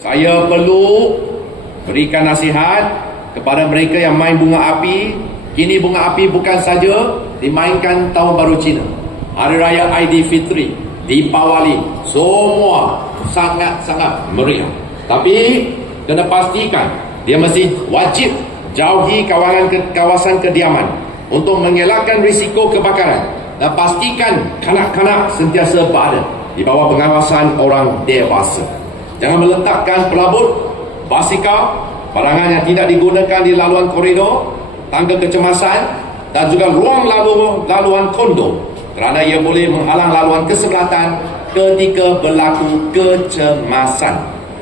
Saya perlu berikan nasihat kepada mereka yang main bunga api. Kini bunga api bukan saja dimainkan tahun baru Cina, Hari Raya Aidilfitri, Deepawali, semua sangat-sangat meriah. Tapi kena pastikan dia mesti wajib jauhi kawasan kediaman untuk mengelakkan risiko kebakaran, dan pastikan kanak-kanak sentiasa berada di bawah pengawasan orang dewasa. Jangan meletakkan pelabut, basikal, barangan yang tidak digunakan di laluan koridor, tangga kecemasan dan juga ruang laluan kondo, kerana ia boleh menghalang laluan kesebelasan ketika berlaku kecemasan.